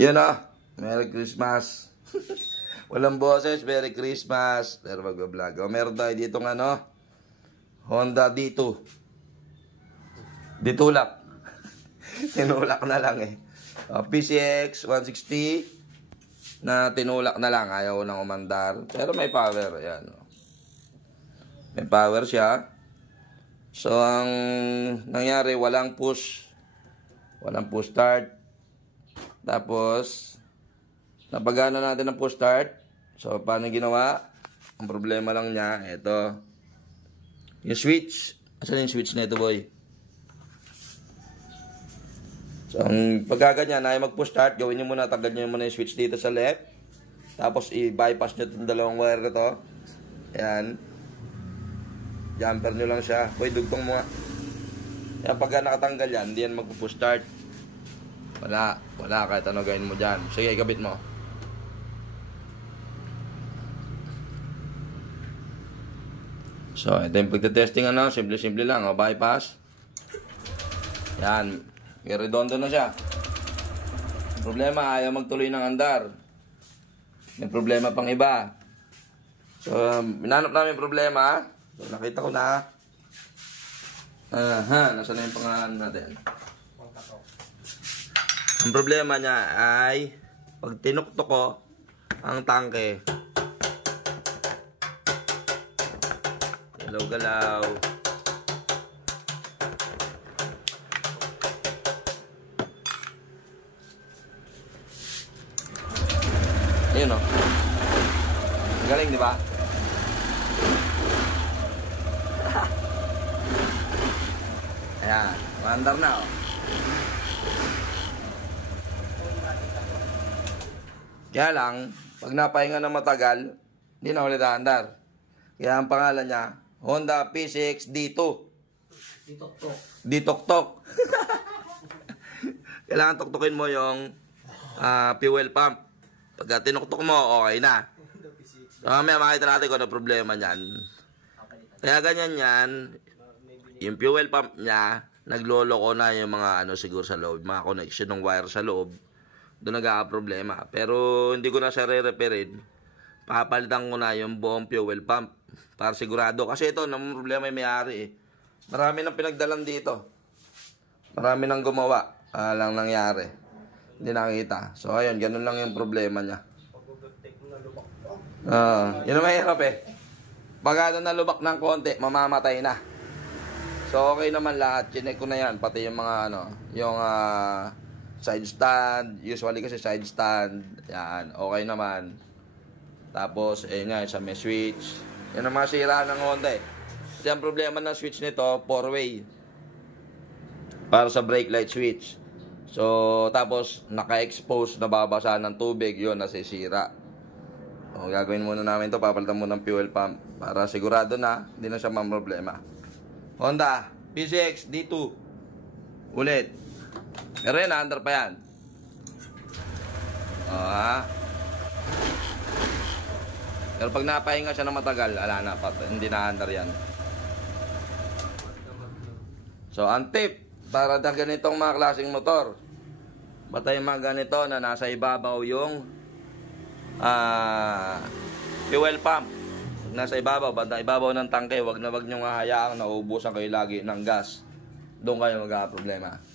Yun o. Merry Christmas. Walang boses, Merry Christmas. Pero mag-vlog. O, meron tayo dito ng ano, Honda D2. Ditulak. Tinulak na lang eh. O, PCX 160 na tinulak na lang. Ayaw nang umandar. Pero may power. Ayan. O. May power siya. So, ang nangyari, walang push. Walang push start. Tapos, napagana natin ang push start. So, paano ginawa? Ang problema lang niya, ito. Yung switch. Asan yung switch na ito, boy? So, ang pagkaganyan, ayaw mag-push start, gawin nyo muna, tanggal nyo muna yung switch dito sa left. Tapos, i-bypass nyo itong dalawang wire na to. Ayan. Jumper nyo lang siya. Boy, dugtong mo nga. Yan, pagka nakatanggal yan, hindi yan mag-push start. Wala kahit ano gawin mo dyan. Sige, ikabit mo. So, ito yung pagtetesting ano, simple-simple lang, o, bypass. Yan, may redondo na siya. Problema, ayaw magtuloy ng andar. May problema pang iba. So, minanap namin problema. So, nakita ko na. Nasa na yung pangalan natin? Ang problema niya ay pag tinuktok ko ang tangke, galaw-galaw. Ayun o. Galing, di ba? Ayan, mandar na o. Kaya lang, pag napahinga na matagal, hindi na ulit aandar. Kaya ang pangalan niya, Honda PCX D2. D-tok-tok. Kailangan tuktukin mo yung fuel pump. Pagka tinuktok mo, okay na. So, mamaya makita natin kung ano problema niyan. Kaya ganyan yan, yung fuel pump niya, nagloloko na yung mga ano siguro sa loob, mga connection ng wire sa loob. Doon nagkakaproblema. Pero hindi ko na siya re-repairin. Papalitan ko na yung buong fuel pump para sigurado. Kasi ito, namang problema yung may-ari eh. Marami nang pinagdalan dito. Marami nang gumawa. Lang nangyari. Hindi nakita. So ayun, ganun lang yung problema niya. Yun ang mahirap eh. Pag nalubak ng konti, mamamatay na. So okay naman lahat. Chinek ko na yan. Pati yung mga ano, yung side stand, usually kasi side stand, yan, okay naman. Tapos, nga, sa may switch. Yan ang masira ng Honda eh. Kasi ang problema ng switch nito, 4-way. Para sa brake light switch. So, tapos, naka-expose, nababasa ng tubig, yun, nasisira. O, gagawin muna namin to, papalitan muna ng fuel pump. Para sigurado na, hindi na siya problema. Honda, PCX D2. Ulit. Pero yan, under pa yan. Pero pag napahinga siya na matagal, ala na, hindi na under yan. So, ang tip, para sa ganitong mga klaseng motor, batay mga ganito na nasa ibabaw yung fuel pump. Nasa ibabaw, ng tangke, wag na wag nyo hayaang nauubusan kayo lagi ng gas. Doon kayo magkakaproblema.